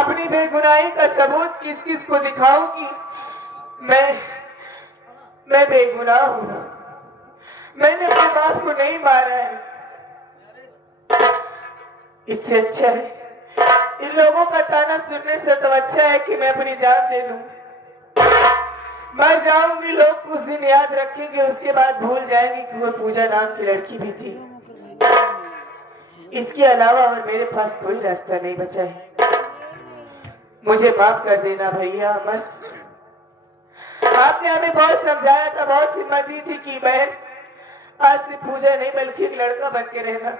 अपनी बेगुनाही का सबूत किस किस को दिखाऊं कि मैं बेगुनाह हूं। मैंने अपने बाप को नहीं मारा है। इससे अच्छा है इन लोगों का ताना सुनने से तो अच्छा है कि मैं अपनी जान दे दूं। मर जाऊंगी, लोग कुछ दिन याद रखेंगे, उसके बाद भूल जाएंगे कि वो पूजा नाम की लड़की भी थी। इसके अलावा और मेरे पास कोई रास्ता नहीं बचा है। मुझे माफ कर देना भैया अमर। आपने हमें बहुत समझाया था, बहुत हिम्मत दी थी कि बहन आज से पूजा नहीं बल्कि एक लड़का बन के रहना।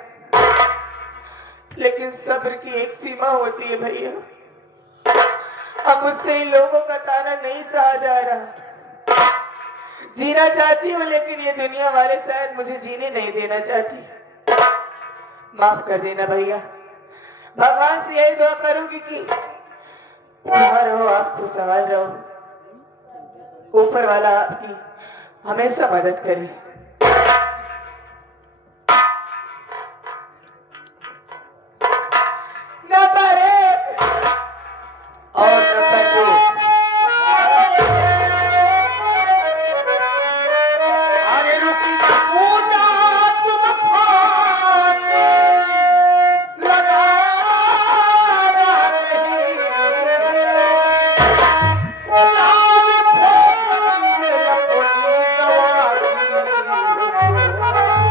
लेकिन सब्र की एक सीमा होती है भैया। अब मुझसे इन लोगों का ताना नहीं सहा जा रहा। जीना चाहती हूँ लेकिन ये दुनिया वाले शायद मुझे जीने नहीं देना चाहती। माफ कर देना भैया। भगवान से यही दुआ करूंगी कि जहाँ रहो आप खुशहाल रहो, ऊपर वाला आपकी हमेशा मदद करे। नंबर 1 और नंबर 2 आगे रुकी ना पूजा तुम फांसी लगा रही। लाल फूल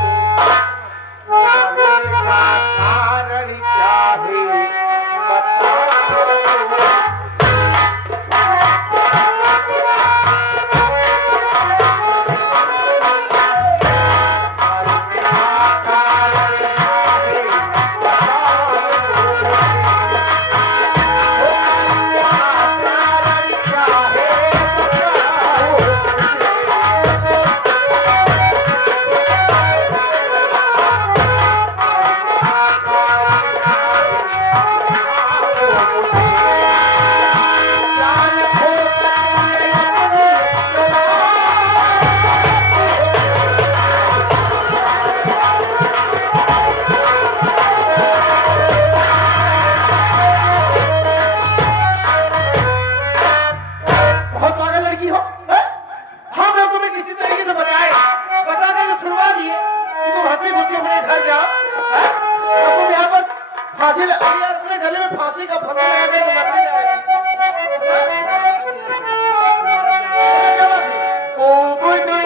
अपनी गवाही का कारण क्या है बता। अपने गले में फांसी का फंदा लगा के तो मरने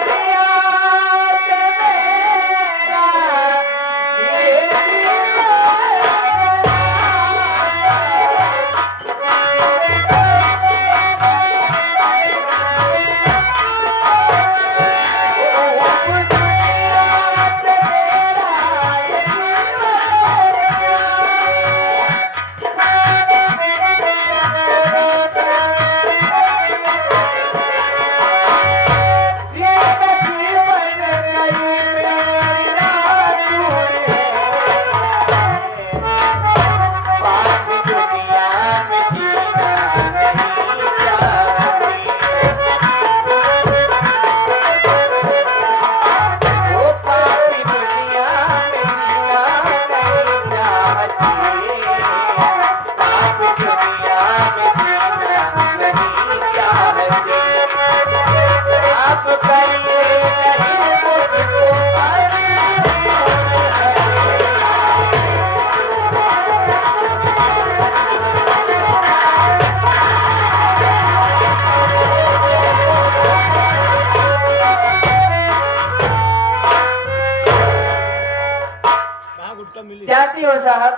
जानती हो साहब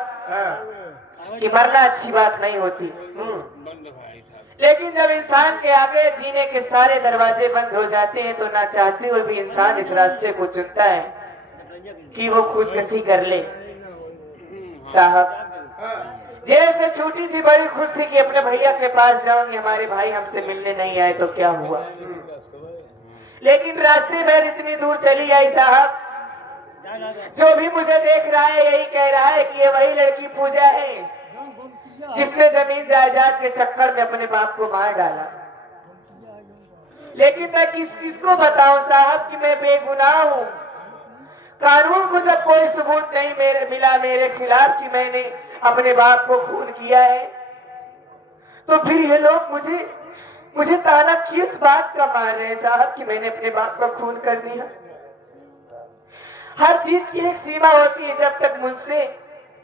कि मरना अच्छी बात नहीं होती, लेकिन जब इंसान के आगे जीने के सारे दरवाजे बंद हो जाते हैं तो ना चाहते हुए भी इंसान इस रास्ते को चुनता है कि वो खुदकुशी कर ले। साहब जेल से छूटी थी, बड़ी खुश थी कि अपने भैया के पास जाऊंगी, हमारे भाई हमसे मिलने नहीं आए तो क्या हुआ। लेकिन रास्ते में इतनी दूर चली आई साहब, जो भी मुझे देख रहा है यही कह रहा है कि ये वही लड़की पूजा है जिसने जमीन जायदाद के चक्कर में अपने बाप को मार डाला। लेकिन मैं किसको बताऊं साहब कि मैं बेगुनाह हूं। कानून को जब कोई सबूत नहीं मिला मेरे खिलाफ कि मैंने अपने बाप को खून किया है, तो फिर ये लोग मुझे मुझे ताना किस बात का मार रहे हैं साहब कि मैंने अपने बाप का खून कर दिया। हर चीज की एक सीमा होती है। जब तक मुझसे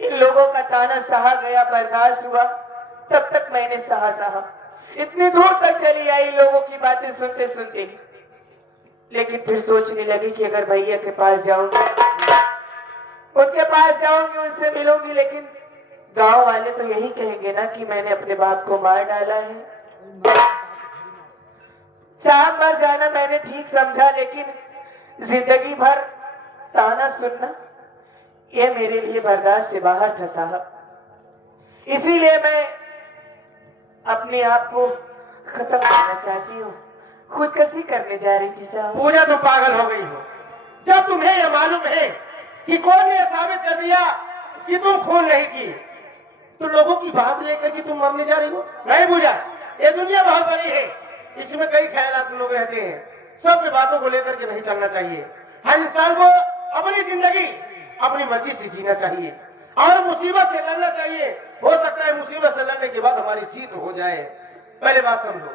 इन लोगों का ताना सहा गया, बर्दाश्त हुआ, तब तक मैंने सहा। इतनी दूर तक चली आई लोगों की बातें सुनते सुनते, लेकिन फिर सोचने लगी कि अगर भैया के पास जाऊंगी, उनके पास जाऊंगी, उनसे मिलूंगी, लेकिन गांव वाले तो यही कहेंगे ना कि मैंने अपने बाप को मार डाला है। साहब मर जाना मैंने ठीक समझा, लेकिन जिंदगी भर ताना सुनना ये मेरे लिए बर्दाश्त से बाहर था साहब। इसीलिए मैं अपने आप को खत्म करना चाहती हूँ, खुदकशी करने जा रही थी साहब। पूजा तुम पागल हो गई हो। जब तुम्हें यह मालूम है कि कौन ने साबित कर दिया कि तुम खून नहीं की, तो लोगों की बात लेकर के तुम मरने जा रही हो। नहीं पूजा, ये दुनिया बहुत बड़ी है, इसमें कई ख्यालात लोग रहते हैं। सब बातों को लेकर के नहीं चलना चाहिए। हर इंसान को अपनी जिंदगी अपनी मर्जी से जीना चाहिए और मुसीबत से लड़ना चाहिए। हो सकता है मुसीबत से लड़ने के बाद हमारी जीत हो जाए। पहले बात समझो,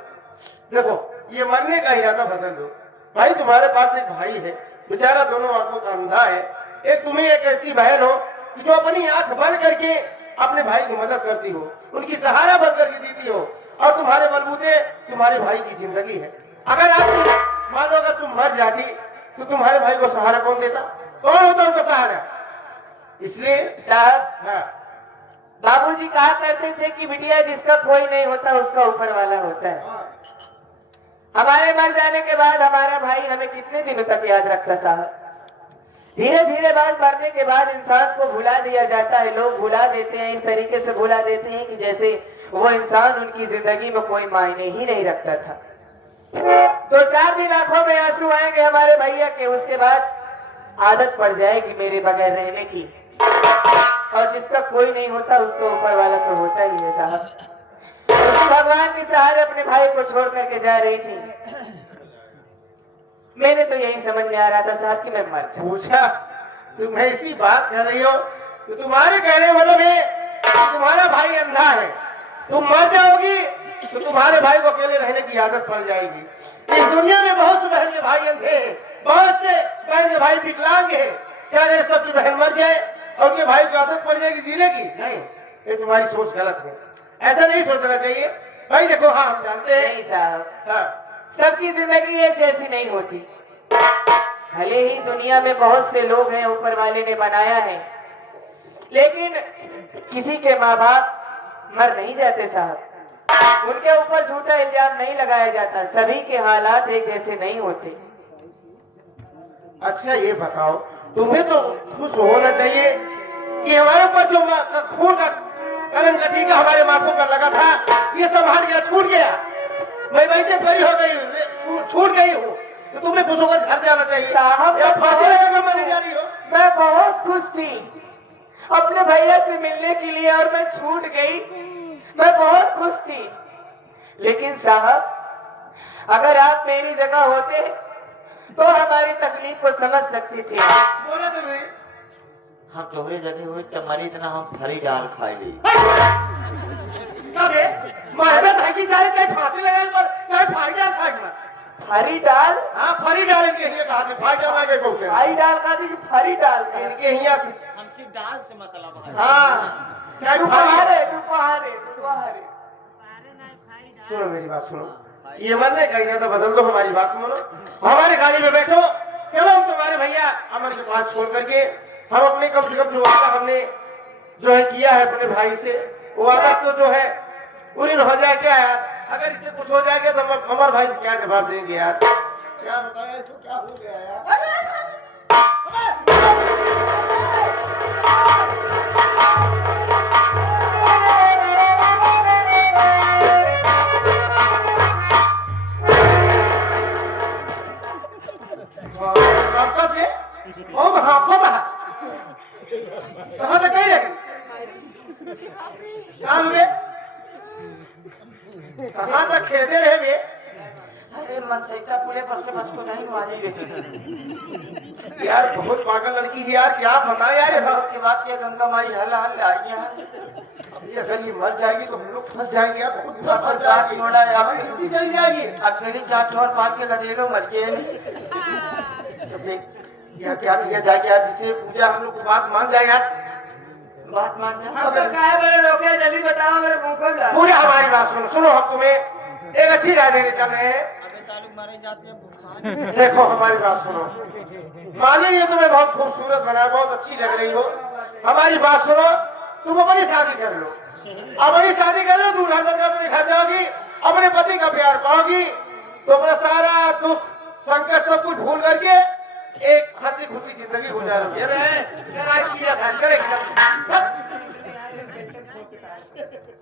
देखो ये मरने का इरादा बदल दो। भाई तुम्हारे पास एक भाई है, बेचारा दोनों आंखों का अंधा है। एक तुम्हें एक ऐसी बहन हो कि जो अपनी आंख बंद करके अपने भाई की मदद करती हो, उनकी सहारा बन करके जीती हो, और तुम्हारे बलबूते तुम्हारे भाई की जिंदगी है। अगर आप मान लो अगर तुम मर जाती तो तुम्हारे भाई को सहारा कौन देता? कौन होता उनका सहारा? इसलिए साहब, हाँ, बाबूजी कहा करते थे कि बिटिया जिसका कोई नहीं होता उसका ऊपर वाला होता है। हमारे मर जाने के बाद हमारा भाई हमें कितने दिनों तक याद रखता साहब। धीरे धीरे बाद मरने के बाद इंसान को भुला दिया जाता है। लोग भुला देते हैं, इस तरीके से भुला देते हैं कि जैसे वो इंसान उनकी जिंदगी में कोई मायने ही नहीं रखता था। 2-4 दिन आंखों में आंसू आएंगे हमारे भैया के, उसके बाद आदत पड़ जाएगी मेरे बगैर रहने की। और जिसका कोई नहीं होता उसको ऊपर वाला तो होता ही है साहब। उसी भगवान के सहारे अपने भाई को छोड़ करके जा रही थी। मैंने तो यही समझ में आ रहा था साहब कि मैं मर जाऊं। पूछा तुम ऐसी बात कर रही हो तो तुम्हारे कहने मतलब है कि तुम्हारा भाई अंधा है, तुम मर जाओगी तो तुम्हारे भाई को अकेले रहने की आदत पड़ जाएगी। इस दुनिया में बहुत से बहन के भाई अंधे हैं, बहुत से बहन के भाई विकलांग हैं। क्या ये सब की बहन मर जाए और उनके भाई को आदत पड़ जाएगी जीने की? नहीं, ये तुम्हारी सोच गलत है। ऐसा नहीं सोचना चाहिए भाई। देखो हाँ, हम जानते हैं नहीं साहब, हाँ, सबकी जिंदगी एक जैसी नहीं होती। भले ही दुनिया में बहुत से लोग हैं ऊपर वाले ने बनाया है, लेकिन किसी के माँ बाप मर नहीं जाते साहब। उनके ऊपर झूठा इल्जाम नहीं लगाया जाता। सभी के हालात एक जैसे नहीं होते। अच्छा ये बताओ, तुम्हें तो खुश होना चाहिए कि हमारे ऊपर जो खून का कलम का टीका हमारे माथों पर लगा था, ये सब हट गया, छूट गया। मैं वैसे बड़ी हो गई, छूट गई हूँ, तो तुम्हें खुश होकर घर जाना चाहिए। साहब, या फांसी लगाकर मरने जा रही हो? मैं बहुत खुश थी अपने भैया से मिलने के लिए और मैं छूट गई। मैं बहुत खुश थी, लेकिन साहब अगर आप मेरी जगह होते तो हमारी तकलीफ को समझ सकती थी। बोला तुम्हें हम तोहरे जगह हुए तुम्हारी इतना हम फरी डाल खाई ली। कब है मारना था कि चाहे चाहे फांसी लगाए पर चाहे फाड़ गया था। फरी डाल? हाँ, फरी डाल इनके लिए कहा फाड़ डाल के कहते हैं। फरी डाल का थी, फरी डाल का। इनके यहाँ से हमसे डाल से मतलब है। हाँ, चाहे तू पहाड़े, तू पहाड़े, तू पहाड़े। सुनो मेरी बात सुनो, ये मरने का इरादा बदल दो, हमारी बात सुनो। हमारे गाड़ी में बैठो, चलो हम तुम्हारे भैया अमन के पास छोड़ करके हम अपने कम से कम जो वादा हमने जो है किया है अपने भाई से, वो वादा तो जो है पूरी हो जाए। क्या यार, अगर इससे कुछ हो जाएगा तो हम हमारे भाई से क्या जवाब देंगे यार? क्या बताया इसको, क्या हो गया यार? कहाँ तक गई है? काम में कहाँ तक खेलते रहे वे? अरे मनसैता पुले पर से बस को नहीं मारी यार बहुत पागल लड़की है यार, क्या बताए यार? ये की बात किया गंगा माई हल हल आई है। कि अगर ये मर जाएगी तो हम लोग फंस जाएंगे यार, खुद फंस बात जाएंगे, छोड़ा यार। हमारी ड्यूटी चली जाएगी। अकेली चार छोड़ मार के गधेड़ो मर गए। अपने क्या क्या किया जाए यार, जिससे पूजा हम लोग को बात मान जाए यार। बात मान जा। हम तो काहे बड़े रोके, जल्दी बताओ मेरे मुंह खोल ला। पूजा हमारी बात सुनो, सुनो हम तुम्हें एक अच्छी राय देने चल रहे हैं। देखो हमारी बात सुनो, माली ये तुम्हें बहुत खूबसूरत बना, बहुत अच्छी लग रही हो, हमारी बात सुनो, तुम अपनी शादी कर लो, अपनी शादी कर लो, दूल्हा बनकर अपने घर जाओगी, अपने पति का प्यार पाओगी, तो अपना सारा दुख संकट सब कुछ भूल करके एक हंसी खुशी जिंदगी गुजारोगी।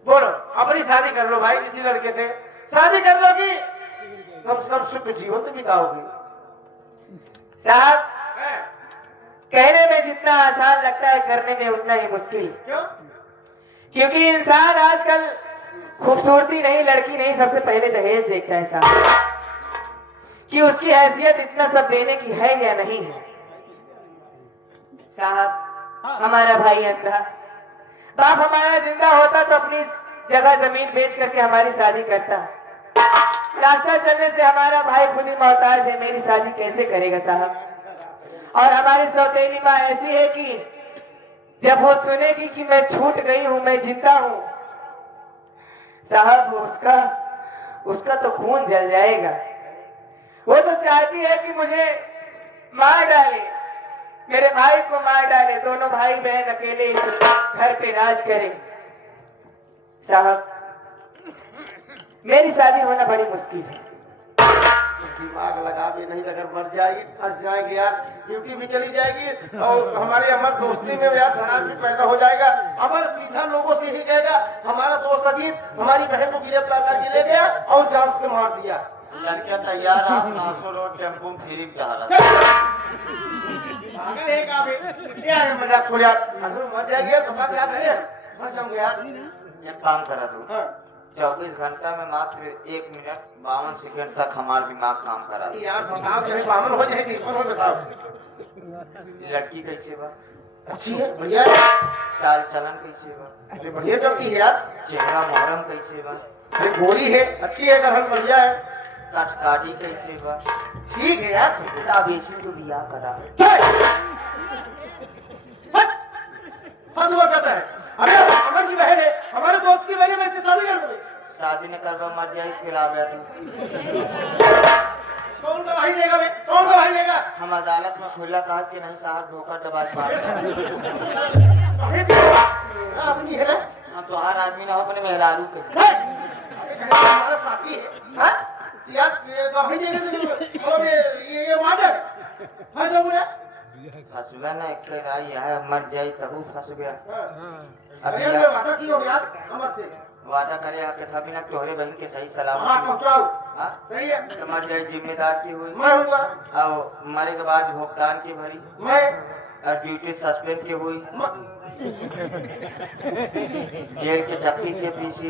बोलो अपनी शादी कर लो भाई, किसी लड़के से शादी कर लोगी, कम से कम सुख जीवन तो बिताओगी। साहब, कहने में जितना आसान लगता है करने में उतना ही मुश्किल। क्यों? क्योंकि इंसान आजकल खूबसूरती नहीं, लड़की नहीं, सबसे पहले दहेज देखता है साहब, कि उसकी हैसियत इतना सब देने की है या नहीं है। साहब, हमारा भाई अंधा, बाप हमारा जिंदा होता तो अपनी जगह जमीन बेच करके हमारी शादी करता। रास्ता चलने से हमारा भाई खुद ही मोहताज है, मेरी शादी कैसे करेगा साहब? और हमारी सौतेली माँ ऐसी है कि जब वो सुनेगी कि मैं छूट गई हूँ, मैं जिंदा हूँ साहब, उसका तो खून जल जाएगा। वो तो चाहती है कि मुझे मार डाले, मेरे भाई को मार डाले, दोनों भाई बहन अकेले इस घर पे राज करें। साहब, मेरी शादी होना बड़ी मुश्किल है। दिमाग लगा भी नहीं, अगर मर जाएगी फंस जाएंगे यार, ड्यूटी भी चली जाएगी और हमारे अमर दोस्ती में यार दरार भी पैदा हो जाएगा। अमर सीधा लोगों से ही कहेगा हमारा दोस्त अजीत हमारी बहन को गिरफ्तार करके ले गया और जान से मार दिया। लड़कियां तैयार आ, 700 रोड टेम्पो में फ्री जा रहा। पागल है क्या बे? यार मजाक छोड़ यार, अगर मर जाएगी यार पता क्या करें, मर जाऊंगे यार। एक काम करा दो, हाँ। 24 घंटा में मात्र 1 मिनट 52 सेकंड तक हमारा दिमाग काम करा दो। यार बताओ, चाहे बामन हो जाएगी, कौन हो बताओ। लड़की कैसे बा? अच्छी है, बढ़िया है, चाल चलन कैसे बा? अरे बढ़िया चलती है यार, चेहरा मोहरम कैसे बा? अरे गोरी है, अच्छी है, कहन बढ़िया है, कटकारी कैसे बा? ठीक है यार। बेटा बेची तो बियाह करा। हाँ हुआ कहता है, अरे अमर की बहन है, हमारे दोस्त की बहन में शादी कर दो। शादी न करवा मर जाए फिर आ गया तू। कौन गवाही देगा बे? कौन गवाही देगा? हम अदालत में खुला कहा कि नहीं साहब धोखा दबाज मार। आदमी है ना, हम तो हर आदमी ना हो अपने मेहरारू के। हमारा साथी है, हाँ? यार ये गवाही देगा तो और ये मर्डर फंस जाऊंगा। फंसवा ना एक राय है, मर जाए तब फंस गया। अरे मैं वादा की हो यार अमर से, वादा करे आके था बिना तोहरे बहन के सही सलाम। हाँ पहुंचाओ, हाँ सही है, तो मर जाए जिम्मेदार की हुई, मैं हूँगा, और मरे के बाद भुगतान की भरी, मैं और ड्यूटी सस्पेंड की हुई, जेल के चक्की के पीछे।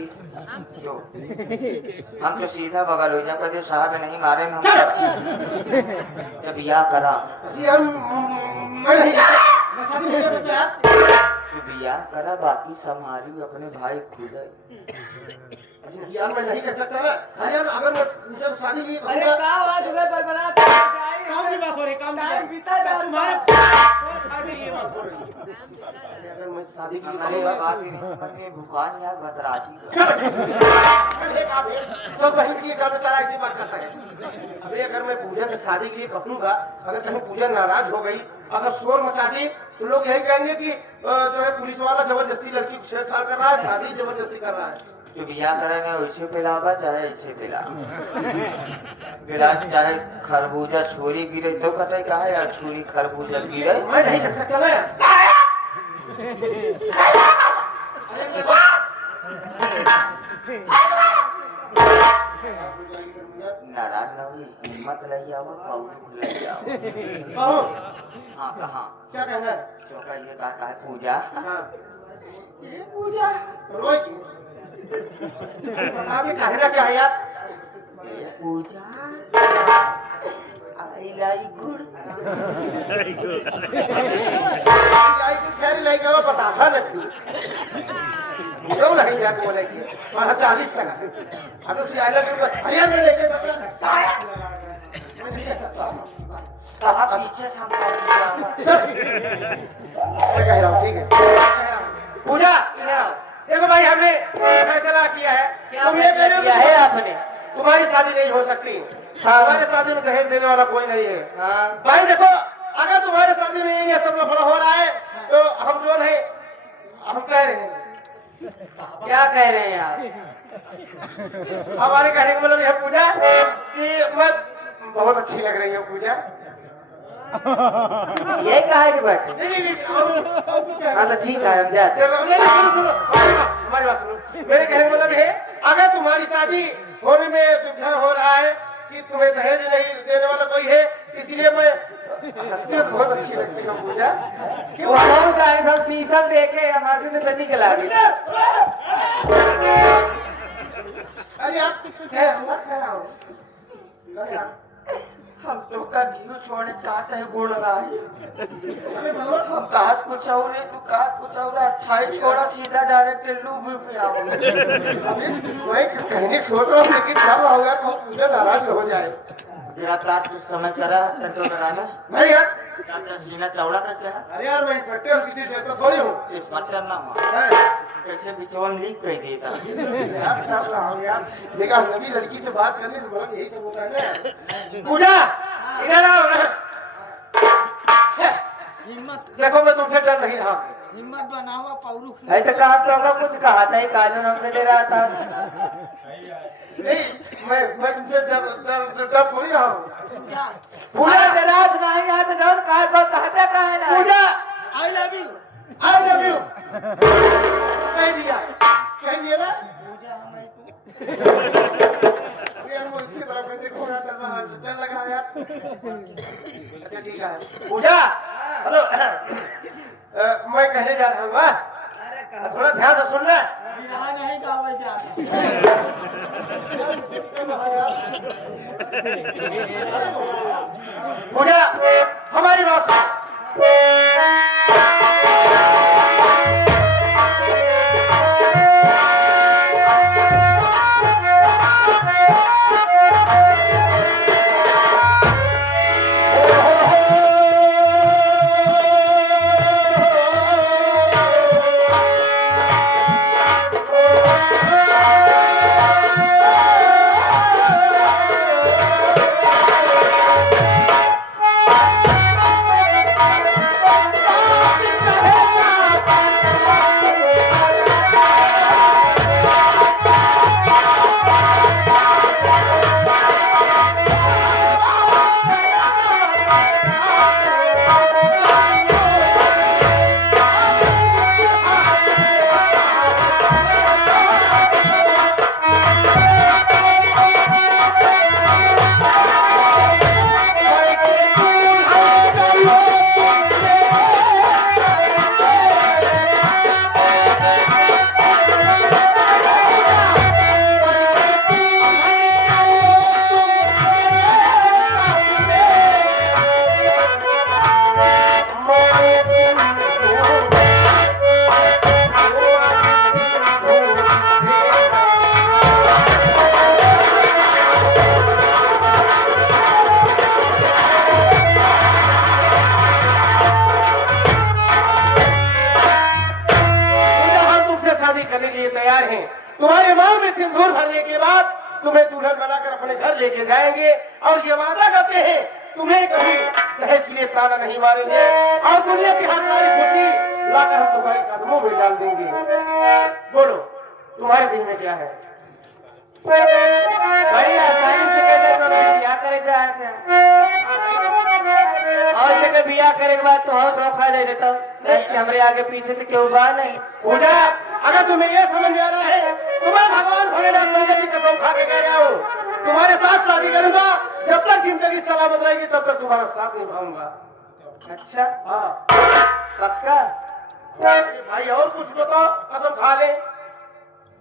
क्यों हम तो सीधा बगल हो जा पर साहब नहीं मारे हम जब बियाह करा। यार मैं नहीं, मैं शादी नहीं कर सकता यार। तू बियाह करा, बाकी संभाली अपने भाई खुद। यार मैं नहीं कर सकता ना, अरे यार अगर मैं जब शादी की अरे क्या बात है बरबरात काम की बात हो रही, काम की टाइम बात बीता जा रहा। तुम्हारे फायदे की बात हो रही। अगर मैं शादी की हमारे बात ही नहीं भगवान यार बदराशी तो बहन की हिसाब से सारा ऐसी बात करता है। अरे अगर मैं पूजा से शादी के लिए कपूंगा, अगर कहीं पूजा नाराज हो गई, अगर शोर मचा दी तो लोग यही कहेंगे कि जो है पुलिस वाला जबरदस्ती लड़की को छेड़छाड़ कर रहा है, शादी जबरदस्ती कर रहा है। जो बियाह करेंगे वैसे पिलावा चाहे ऐसे पिला चाहे खरबूजा छुरी गिरे तो कटे का है यार, छुरी खरबूजा गिरे मैं नहीं कर सकता ना यार। नाराज ना हुई, हिम्मत लगी आओ पाऊ लगी आओ। कहो हाँ कहाँ क्या कहना है? तो कहिए का है पूजा। हाँ ये पूजा रोज की बताओ, कहना क्या है यार? पूजा आई लाइक गुड़। लाइक शेर लाइक बता था लड़की क्यों नहीं जाके बोलेगी? वहाँ 40 का ना। अब तो आई लव यू हरियाणा में लेके सकता है। मैं नहीं ले सकता। साहब पीछे से हमको चल। मैं कह रहा हूँ ठीक है। पूजा देखो भाई हमने फैसला किया है। तुम ये कह रहे हो किया है आपने? तुम्हारी शादी नहीं हो सकती। हाँ। तुम्हारे शादी में दहेज देने वाला कोई नहीं है। हाँ। भाई देखो अगर तुम्हारे शादी में ये सब लफड़ा हो रहा है तो हम जो है हम कह रहे हैं क्या कह रहे हैं आप? हमारे कहने का मतलब यह पूजा कि मत बहुत अच्छी लग रही है पूजा। ये कहा है कि बैठे? नहीं हाँ तो ठीक है हम जाते हैं। सुनो हमारी बात सुनो। मेरे कहने का मतलब है अगर तुम्हारी शादी होने में दुविधा हो रहा है कि तुम्हें दहेज नहीं देने वाला कोई है इसलिए मैं हंसते बहुत अच्छी लगती है पूजा। वो कौन सा है? सब शीशम देखे हमारे में बनी के लागे। अरे आप मत कह रहा हूँ। हम लोग का घी छोड़े चाहते हैं गुड़ रहा है हम काट कुछ और नहीं तू काट कुछ और अच्छा ही छोड़ा सीधा डायरेक्ट लूब पे आओ मैं कहने सोच रहा हूँ लेकिन क्या होगा तो पूजा नाराज हो जाए। जरा तार कुछ समय करा सेंटर लगाना नहीं यार डॉक्टर सीना चौड़ा का क्या अरे यार मैं इंस्पेक्टर हूँ किसी डॉक्टर थोड़ी हूँ। इस मटर ना हो कैसे बिचवन लीक कर देता यार क्या रहा हूँ यार देखा नवी लड़की से बात करने से बोला यही सब होता है ना। पूजा इधर आओ देखो मैं तुमसे डर नहीं रहा। हिम्मत बनाओ पौरू ऐसे कहा तो होगा कुछ कहा था ही कानून हमने ले रहा था। नहीं मैं तुमसे डर थोड़ी रहा हूँ। पूरा रात नहीं आज रौन कहा को कहते कहा है ना? Pooja I love you I love you कह दिया ना। यार वो इसकी तरफ कैसे घूमना चल रहा है डर लग रहा है यार। अच्छा ठीक है पूजा हेलो मैं कहने जा रहा हूँ थोड़ा ध्यान से सुनना। यहाँ नहीं गावे जाता पूजा हमारी बात सुन। तुम्हारे मांग में सिंदूर भरने के बाद तुम्हें दुल्हन बनाकर अपने घर लेके जाएंगे और ये वादा करते हैं तुम्हें कभी दहेज के लिए ताना नहीं मारेंगे और दुनिया की हर सारी खुशी लाकर हम तुम्हारे कदमों में डाल देंगे। बोलो तुम्हारे दिल में क्या है? भाई आसानी से कहते तो बिया करे चाहते और जगह बिया करे के बाद तो और धोखा दे देता कि हमरे आगे पीछे से क्यों बात नहीं। पूजा अगर तुम्हें ये समझ में आ रहा है तुम्हें भगवान भोलेनाथ मैया की कसम खा के कह रहा हूँ तुम्हारे साथ शादी करूंगा जब तक जिंदगी सलामत रहेगी तब तक तुम्हारा साथ निभाऊंगा। अच्छा हाँ पक्का? भाई और कुछ बताओ कसम खा ले।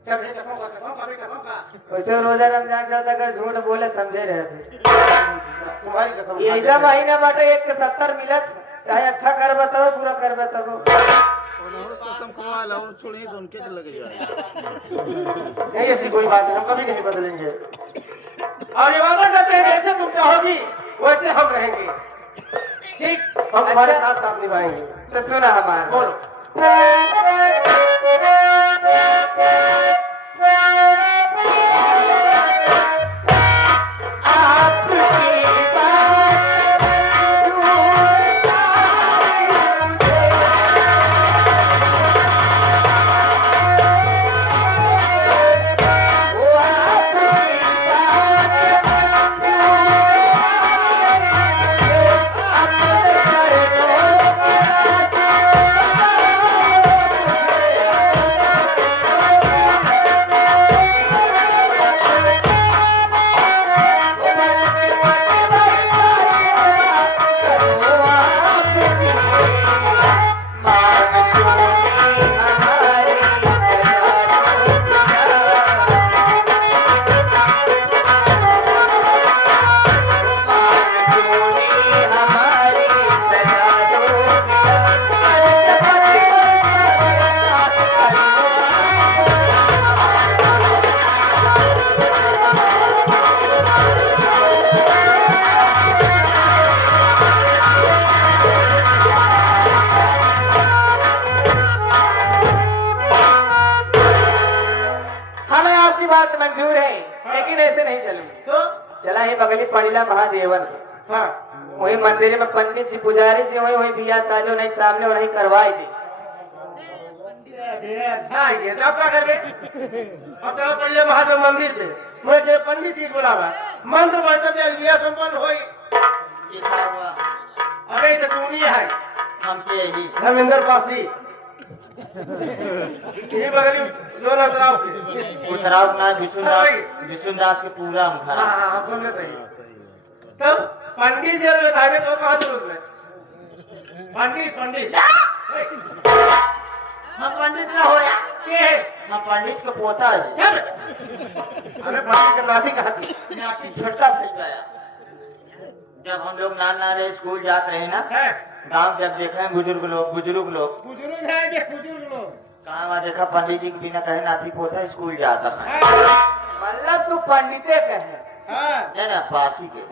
चल कसम खा वैसे रोजा रमजान चलता अगर झूठ बोले समझे रहे थे तुम्हारी कसम ये ऐसा महीना बाटे 1 के 70 मिलत चाहे अच्छा कर बताओ बुरा कर बताओ नहीं ऐसी कोई बात नहीं, हम कभी नहीं बदलेंगे और ये वादा करते हैं जैसे तुम चाहोगी वैसे हम रहेंगे। ठीक, हम तुम्हारे साथ साथ निभाएंगे। तो सुना हमारा बोलो। मंजूर है, लेकिन ऐसे नहीं चलूंगी। तो चला है बगली पड़ीला महादेवन हाँ वही मंदिर में पंडित जी पुजारी जी वही बिया सालो नहीं सामने और नहीं करवाई दी। अच्छा ये सब क्या करके अब चलो पहले महादेव मंदिर पे मुझे पंडित जी बुलावा मंत्र पढ़ते दिया संपन्न होई। लिखा हुआ अबे तो तू नहीं है हम के ही धर्मेंद्र पासी ये बगली जो ना चलाओ उतराव ना विष्णुदास के पूरा हम हाँ खा हाँ आप सुन रहे सही। तो पंडित जी लोग आवे तो कहाँ जरूरत है पंडित पंडित हम पंडित ना हो या के है हम पंडित का पोता है चल हमें पंडित के नाती कहा थी नाती छोटा फैल गया। जब हम लोग नाना रहे स्कूल जाते हैं ना है गांव जब देखे हैं बुजुर्ग लोग बुजुर्ग है ये बुजुर्ग लोग कहाँ वहाँ देखा पंडित जी के बिना कहे नाती पोता स्कूल जाता है मतलब तू पंडिते कहे हाँ है ना पासी के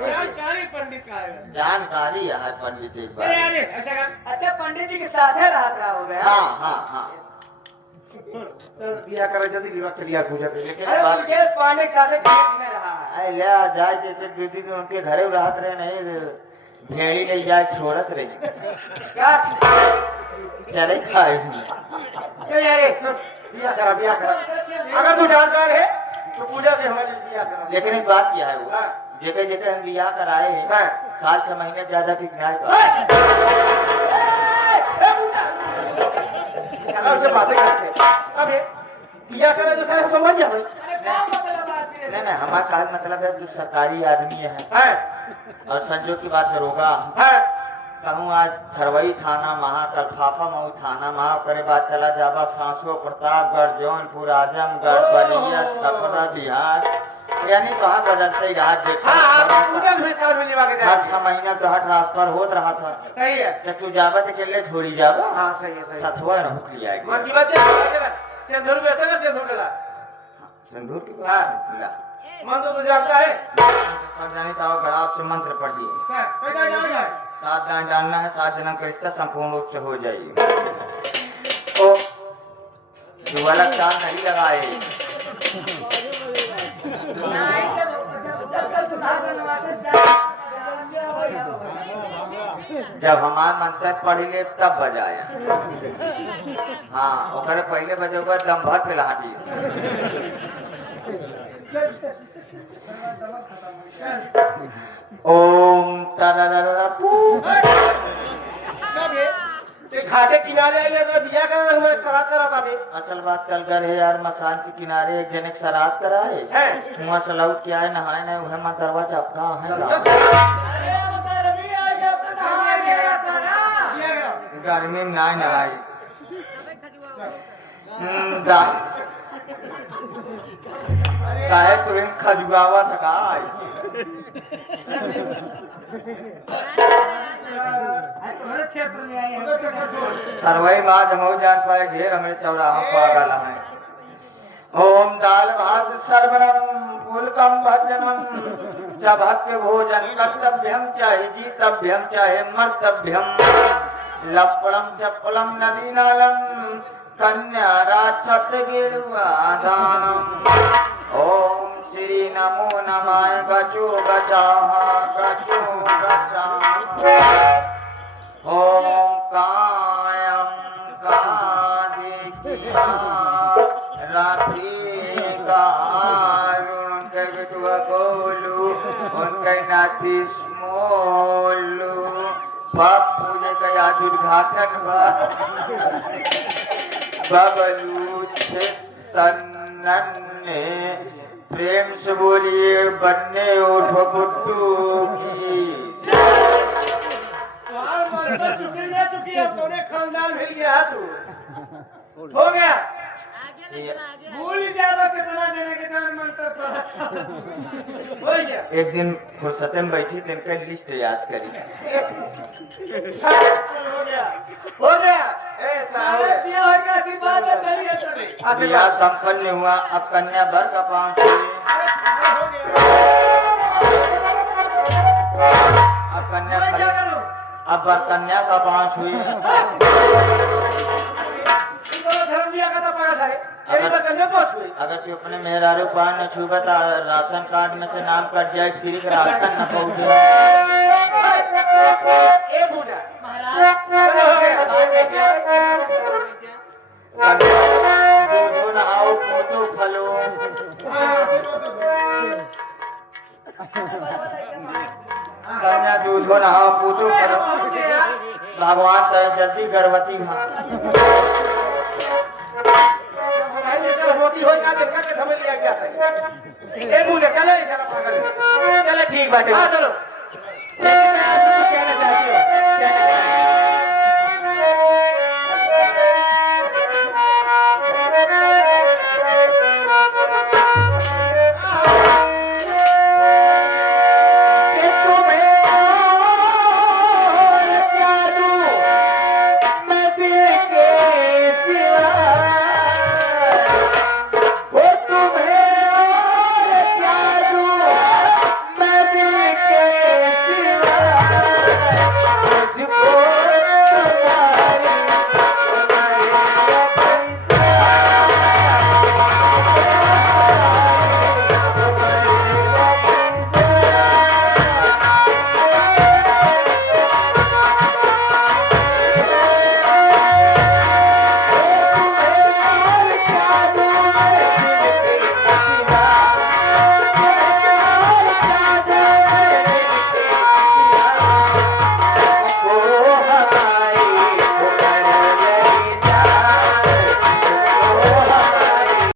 जानकारी पंडित का है। जानकारी है पंडित एक अरे बार अरे ऐसा कर अच्छा पंडित जी के साथ है रहा हो गया। हाँ हाँ हाँ सुन चल दिया कर जल्दी विवाह के लिए पूजा कर लेकिन अरे बात मुकेश पांडे के साथ खेत में रहा है। अरे ले आ, जाए जैसे दीदी तो उनके घरे रहत रहे नहीं भेड़ी नहीं जाए छोड़त रही क्या चले खाए चल यार बिया करा अगर तू जानकार है तो पूजा से हमारे बिया करा। लेकिन एक बात क्या है वो हाँ। जेके जेके हम लिया कर आए हैं हाँ। साल 6 महीने ज्यादा ठीक नहीं चला उससे बातें करते अब ये बिया करा जो सारे हमको मर जाए अरे क्या मतलब बात है? नहीं नहीं हमारा कहा मतलब है जो सरकारी आदमी है है और संजो की बात करूँगा है कहूँ आज थरवई थाना महाकल फाफा मऊ थाना महा करे बात चला जाबा सांसो प्रतापगढ़ जौनपुर आजमगढ़ बलिया छपरा बिहार यानी कहाँ बदलते ही रहा देखा हाँ पूजा भी साल में लेवा के हर जाए 6 महीना तो ट्रांसफर होत रहा था सही है जब तू जाबा तो अकेले थोड़ी जाबा हाँ सही है सही है सथवा रुक लिया मन की बात है सिंदूर भी ऐसा ना सिंदूर डाला सिंदूर की हाँ। ला। मन तो जानता है सब जाने तो आओ गड़ाप से मंत्र पढ़िए क्या पैदा जाएगा 7 दान डालना है 7 जन्म का रिश्ता संपूर्ण रूप से हो जाएगी ओ जो अलग चाल नहीं लगाए जब हमार मंत्र पढ़ ले तब बजाया हाँ ओकरे पहले बजोगा दम भर पे लाटी ओम तररररा पू कब है ते घाटे किनारे आए तो बिया करा हमारे सरात करा था बे असल बात कल कर है यार मसान के किनारे एक जने के श्राद्ध कराए है हुआ सलाउ क्या है नहाए नहीं वह मंत्रवा चपका है बिया करा गर्मी में ना नहाए दा अरे काहे तुम खजुआवा थकाई सरवई माँ जमो जान पाए घेर हमें चौराहा पागल है ओम दाल भात सर्वनम फूलकम भजनम च भक्ति भोजन कर्तव्यम चाहे जीतव्यम चाहे मर्तव्यम लपड़म चपलम नदी नालम कन्या राक्षत गिरवादानम ओम श्री नमो नमाय गचो गचाहा गचो गचाहा ओम कायम कादिकिया रात्रि उनके बिटुआ गोलू उनके नाती स्मोलू बापू ने कहा उद्घाटन बबलू तन्नन ने प्रेम से बोलिए बनने उठ गुड्डू की चुकी ना चुकी अब तूने खानदान मिल गया तू हो गया भूल ही जाओ कितना देने के जान मंत्र हो गया एक दिन फुर्सत में बैठी तो इनका लिस्ट याद करी हो गया ऐसा हो गया विवाह संपन्न हुआ अब कन्या भर का 5 हुई अब अब कन्या का 5 हुई अगर तू अपने मेहरारू पान न छू बता राशन कार्ड में से नाम कट जाए फिर राशन न पहुंचे दूधो नहाओ पूतो फलो कन्या दूधो नहाओ पूतो फलो भगवान करे जल्दी गर्भवती समझ लिया क्या चले ठीक बात है चलो